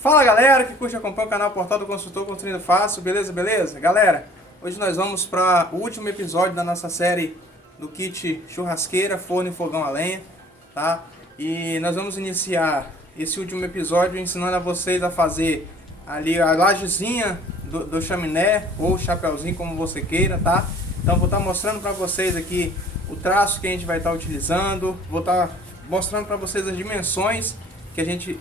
Fala galera que curte e acompanha o canal Portal do Consultor Construindo Fácil, beleza? Galera, hoje nós vamos para o último episódio da nossa série do kit churrasqueira, forno e fogão a lenha, tá? E nós vamos iniciar esse último episódio ensinando a vocês a fazer ali a lajezinha do chaminé ou chapéuzinho, como você queira, tá? Então vou estar mostrando para vocês aqui o traço que a gente vai estar utilizando, vou estar mostrando para vocês as dimensões que a gente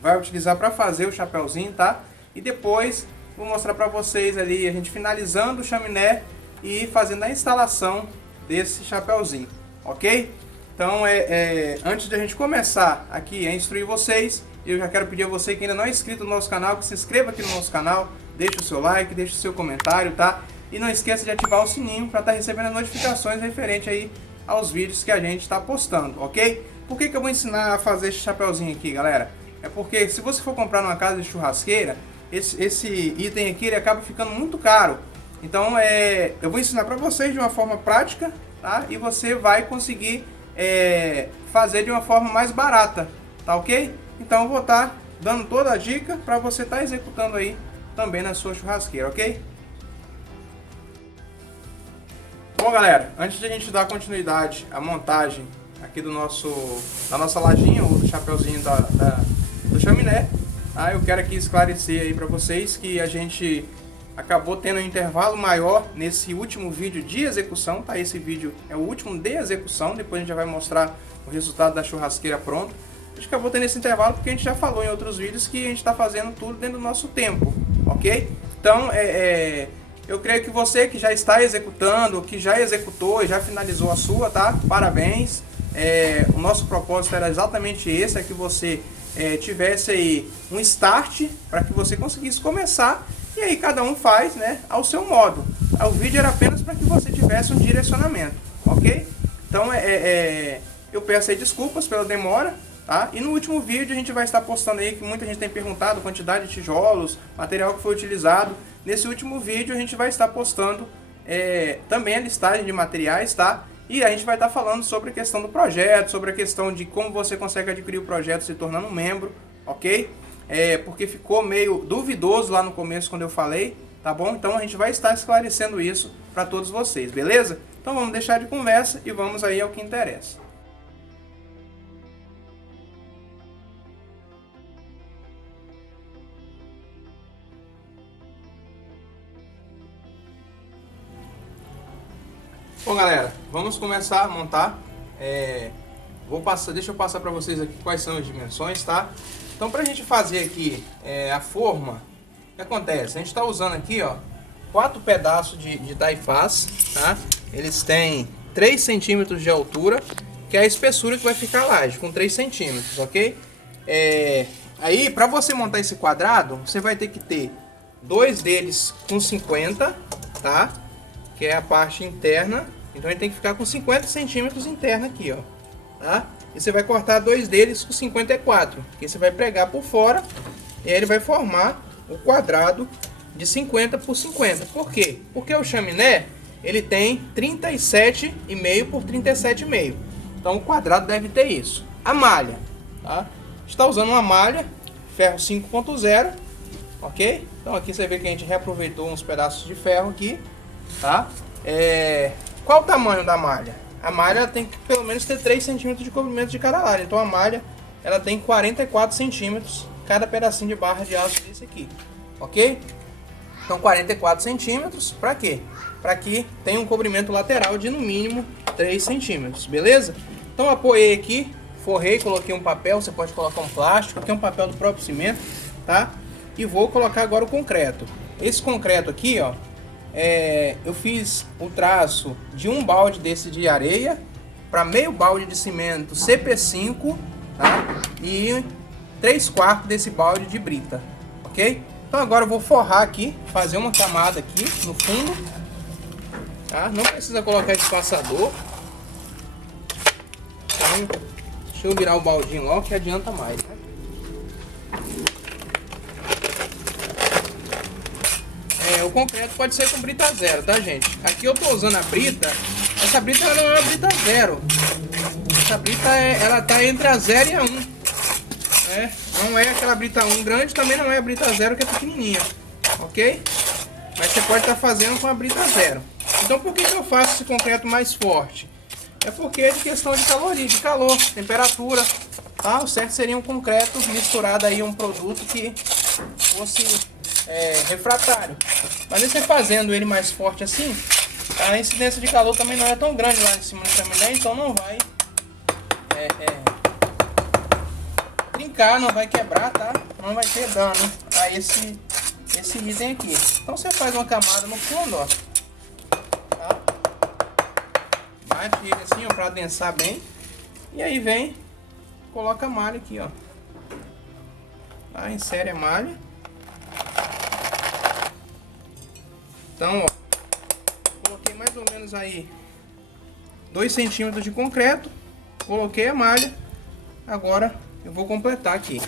vai utilizar para fazer o chapéuzinho, tá? E depois vou mostrar para vocês ali a gente finalizando o chaminé e fazendo a instalação desse chapéuzinho, ok? Então antes de a gente começar aqui a instruir vocês, eu já quero pedir a você que ainda não é inscrito no nosso canal, que se inscreva aqui no nosso canal, deixe o seu like, deixe o seu comentário, tá? E não esqueça de ativar o sininho para estar recebendo as notificações referente aí aos vídeos que a gente está postando, ok? Por que eu vou ensinar a fazer esse chapéuzinho aqui, galera? É porque se você for comprar numa casa de churrasqueira, esse item aqui ele acaba ficando muito caro. Então eu vou ensinar para vocês de uma forma prática, tá? E você vai conseguir fazer de uma forma mais barata, tá ok? Então eu vou estar dando toda a dica para você estar executando aí também na sua churrasqueira, ok? Bom galera, antes de a gente dar continuidade à montagem aqui da nossa lajinha ou do chapéuzinho do chaminé, tá? Eu quero aqui esclarecer aí para vocês que a gente acabou tendo um intervalo maior nesse último vídeo de execução, tá? Esse vídeo é o último de execução, depois a gente já vai mostrar o resultado da churrasqueira pronta. A gente acabou tendo esse intervalo porque a gente já falou em outros vídeos que a gente está fazendo tudo dentro do nosso tempo, ok? Então eu creio que você que já está executando, que já executou e já finalizou a sua, tá? Parabéns! O nosso propósito era exatamente esse, é que você tivesse aí um start para que você conseguisse começar e aí cada um faz, né, ao seu modo. O vídeo era apenas para que você tivesse um direcionamento, ok? Então eu peço aí desculpas pela demora, tá? E no último vídeo a gente vai estar postando aí, que muita gente tem perguntado, quantidade de tijolos, material que foi utilizado. Nesse último vídeo a gente vai estar postando também a listagem de materiais, tá? E a gente vai estar falando sobre a questão do projeto, sobre a questão de como você consegue adquirir o projeto se tornando um membro, ok? Porque ficou meio duvidoso lá no começo quando eu falei, tá bom? Então a gente vai estar esclarecendo isso para todos vocês, beleza? Então vamos deixar de conversa e vamos aí ao que interessa. Bom galera, vamos começar a montar. Deixa eu passar para vocês aqui quais são as dimensões, tá? Então para a gente fazer aqui a forma, o que acontece? A gente está usando aqui, ó, 4 pedaços de die-face, tá? Eles têm 3 centímetros de altura, que é a espessura que vai ficar a laje, com 3 centímetros, ok? Aí para você montar esse quadrado, você vai ter que ter 2 deles com 50, tá? Que é a parte interna. Então ele tem que ficar com 50 centímetros interna aqui, ó, tá? E você vai cortar 2 deles com 54, que você vai pregar por fora e aí ele vai formar o quadrado de 50 por 50. Por quê? Porque o chaminé ele tem 37,5 por 37,5. Então o quadrado deve ter isso. A malha, tá? Está usando uma malha ferro 5.0, ok? Então aqui você vê que a gente reaproveitou uns pedaços de ferro aqui, tá? Qual o tamanho da malha? A malha tem que pelo menos ter 3 centímetros de comprimento de cada lado. Então a malha ela tem 44 centímetros cada pedacinho de barra de aço desse aqui, ok? Então 44 centímetros, para quê? Para que tenha um comprimento lateral de no mínimo 3 centímetros, beleza? Então apoiei aqui, forrei, coloquei um papel, você pode colocar um plástico, aqui é um papel do próprio cimento, tá? E vou colocar agora o concreto. Esse concreto aqui, ó, eu fiz o traço de um balde desse de areia para meio balde de cimento CP5, tá? E 3/4 desse balde de brita, ok? Então agora eu vou forrar aqui, fazer uma camada aqui no fundo, tá? Não precisa colocar espaçador. Então, deixa eu virar o baldinho logo que adianta mais, né? O concreto pode ser com brita zero, tá gente? Aqui eu tô usando a brita. Essa brita ela não é uma brita zero. Essa brita ela tá entre a 0 e a 1, né? Não é aquela brita 1 grande, também não é a brita 0 que é pequenininha, ok? Mas você pode estar fazendo com a brita 0. Então por que eu faço esse concreto mais forte? É porque é de questão de caloria, de calor, temperatura, tá? O certo seria um concreto misturado aí a um produto que fosse refratário. Mas você fazendo ele mais forte assim, a incidência de calor também não é tão grande lá em cima do chaminé, então não vai trincar, não vai quebrar, tá? Não vai ter dano a esse item aqui. Então você faz uma camada no fundo, ó, tá? Bate ele assim, ó, para adensar bem. E aí vem, coloca a malha aqui, ó. Tá? Insere a malha. Então, ó, coloquei mais ou menos aí 2 centímetros de concreto. Coloquei a malha. Agora eu vou completar aqui.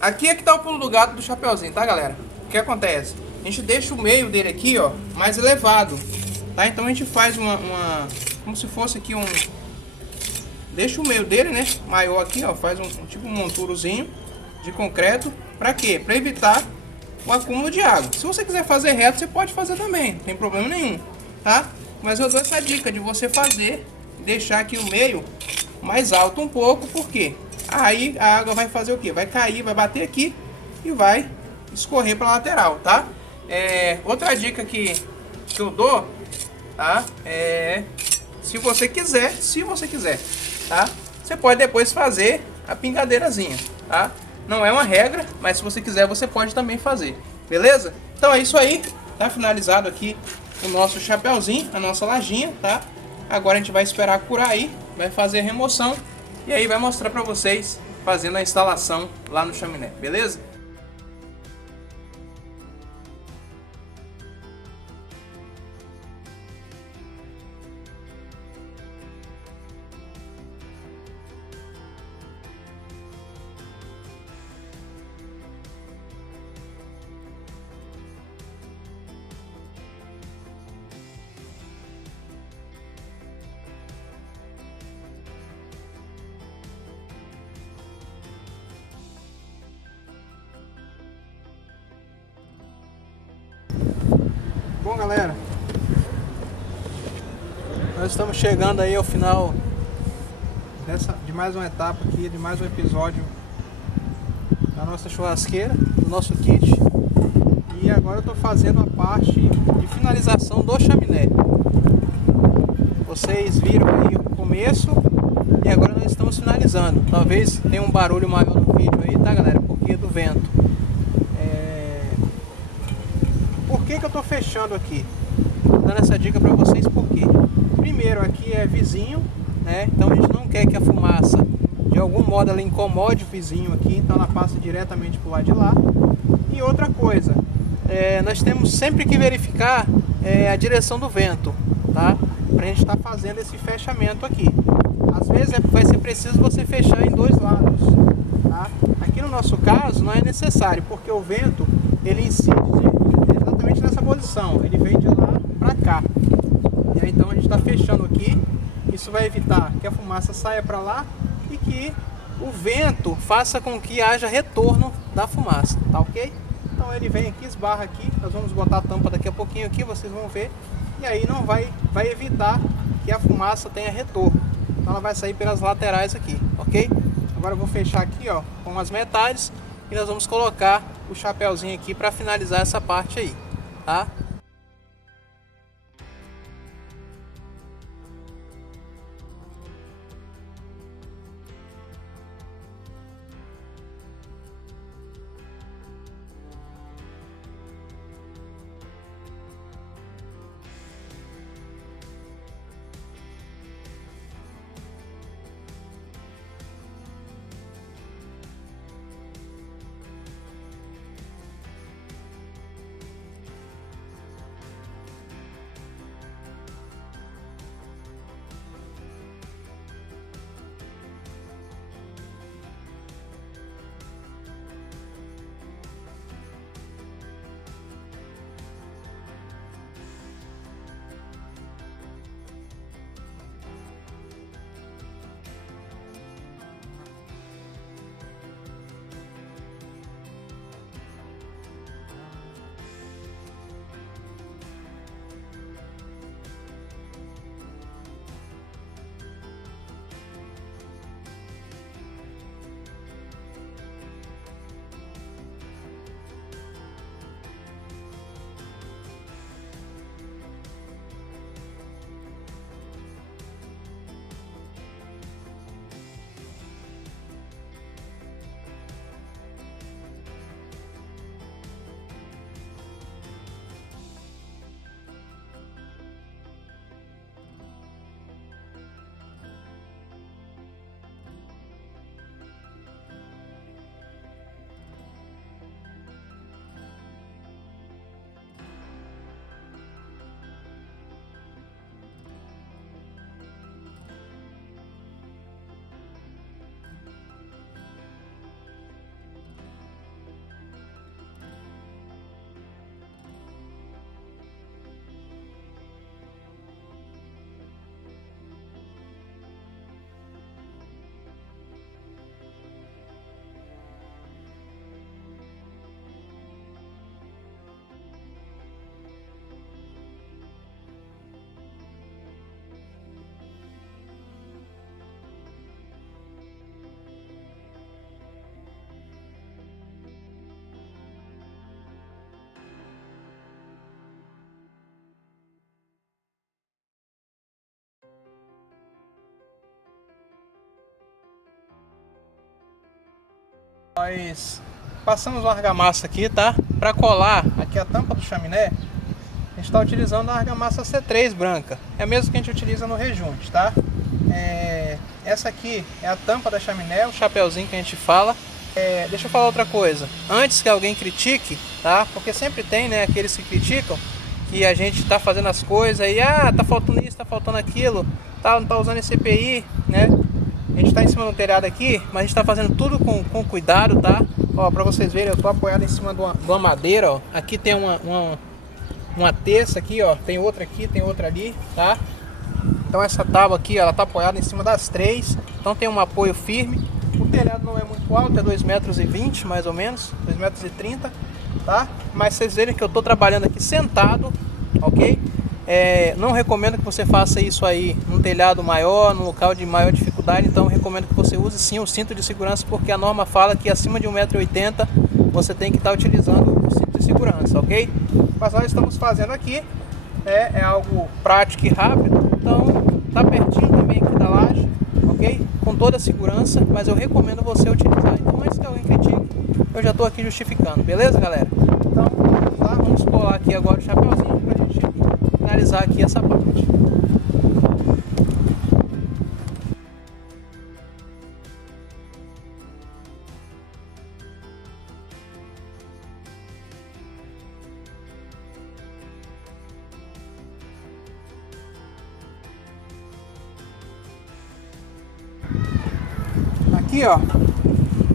Aqui é que tá o pulo do gato do chapeuzinho, tá, galera? O que acontece? A gente deixa o meio dele aqui, ó, mais elevado, tá? Então a gente faz como se fosse aqui deixa o meio dele, né, maior aqui, ó, faz tipo um monturozinho de concreto. Pra quê? Pra evitar o acúmulo de água. Se você quiser fazer reto, você pode fazer também, não tem problema nenhum, tá? Mas eu dou essa dica de você deixar aqui o meio mais alto um pouco, porque aí a água vai fazer o que? Vai cair, vai bater aqui e vai escorrer para a lateral, tá? Outra dica que eu dou, tá? Se você quiser, tá? Você pode depois fazer a pingadeirazinha, tá? Não é uma regra, mas se você quiser, você pode também fazer, beleza? Então é isso aí, tá finalizado aqui o nosso chapeuzinho, a nossa lajinha, tá? Agora a gente vai esperar curar aí, vai fazer a remoção e aí vai mostrar pra vocês fazendo a instalação lá no chaminé, beleza? Bom, galera, nós estamos chegando aí ao final de mais uma etapa aqui, de mais um episódio da nossa churrasqueira, do nosso kit. E agora eu estou fazendo a parte de finalização do chaminé. Vocês viram aí o começo e agora nós estamos finalizando. Talvez tenha um barulho maior no vídeo aí, tá, galera? Porque é do vento. Por que eu estou fechando aqui? Tô dando essa dica para vocês porque primeiro aqui é vizinho, né? Então a gente não quer que a fumaça de algum modo ela incomode o vizinho aqui, então ela passa diretamente pro lado de lá. E outra coisa, nós temos sempre que verificar a direção do vento, tá? Pra gente estar fazendo esse fechamento aqui. Às vezes vai ser preciso você fechar em 2 lados, tá? Aqui no nosso caso não é necessário, porque o vento ele incide exatamente nessa posição, ele vem de lá para cá. E aí, então a gente está fechando aqui. Isso vai evitar que a fumaça saia para lá e que o vento faça com que haja retorno da fumaça, tá ok? Então ele vem aqui, esbarra aqui, nós vamos botar a tampa daqui a pouquinho aqui, vocês vão ver. E aí não vai evitar que a fumaça tenha retorno. Então ela vai sair pelas laterais aqui, ok? Agora eu vou fechar aqui, ó, com as metades e nós vamos colocar o chapéuzinho aqui para finalizar essa parte aí, tá? Nós passamos uma argamassa aqui, tá? Para colar aqui a tampa do chaminé, a gente está utilizando a argamassa C3 branca. É a mesma que a gente utiliza no rejunte, tá? Essa aqui é a tampa da chaminé, o chapeuzinho que a gente fala. Deixa eu falar outra coisa. Antes que alguém critique, tá? Porque sempre tem, né, aqueles que criticam que a gente tá fazendo as coisas e tá faltando isso, tá faltando aquilo, tá, não tá usando esse EPI, né? A gente tá em cima do telhado aqui, mas a gente tá fazendo tudo com cuidado, tá? Ó, pra vocês verem, eu tô apoiado em cima de uma madeira, ó. Aqui tem uma terça aqui, ó. Tem outra aqui, tem outra ali, tá? Então essa tábua aqui, ela tá apoiada em cima das três. Então tem um apoio firme. O telhado não é muito alto, é 2,20 metros mais ou menos, 2,30 metros, tá? Mas vocês verem que eu tô trabalhando aqui sentado, ok? Não recomendo que você faça isso aí num telhado maior, num local de maior dificuldade. Então recomendo que você use sim o cinto de segurança, porque a norma fala que acima de 1,80 m você tem que estar utilizando o cinto de segurança, ok? Mas nós estamos fazendo aqui, é algo prático e rápido, então tá pertinho também aqui da laje, ok? Com toda a segurança, mas eu recomendo você utilizar. Então antes que alguém critique, eu já estou aqui justificando, beleza, galera? Então vamos lá, vamos colar aqui agora o chapeuzinho pra gente finalizar aqui essa parte. Aqui, ó,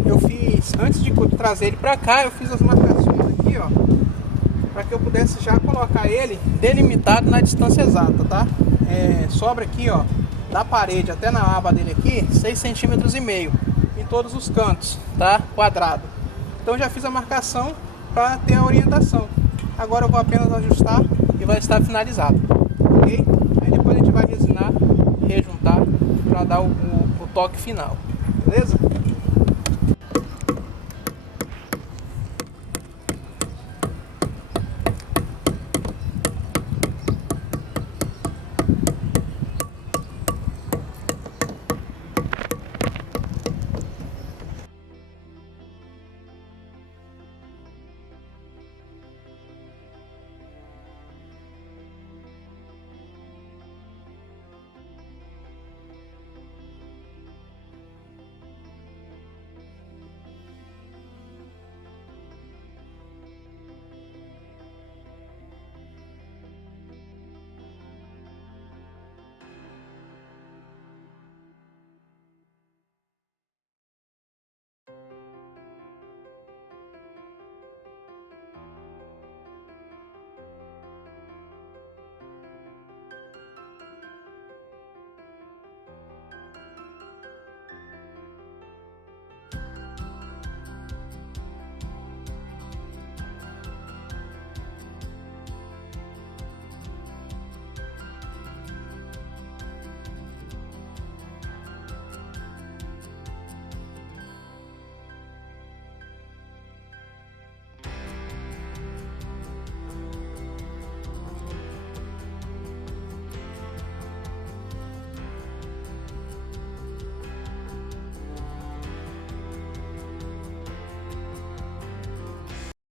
eu fiz, antes de trazer ele pra cá, eu fiz as marcações aqui, ó, para que eu pudesse já colocar ele delimitado na distância exata, tá? Sobra aqui, ó, da parede até na aba dele aqui, 6,5 centímetros em todos os cantos, tá? Quadrado. Então já fiz a marcação para ter a orientação. Agora eu vou apenas ajustar e vai estar finalizado, ok? Aí depois a gente vai resinar, rejuntar para dar o toque final, beleza?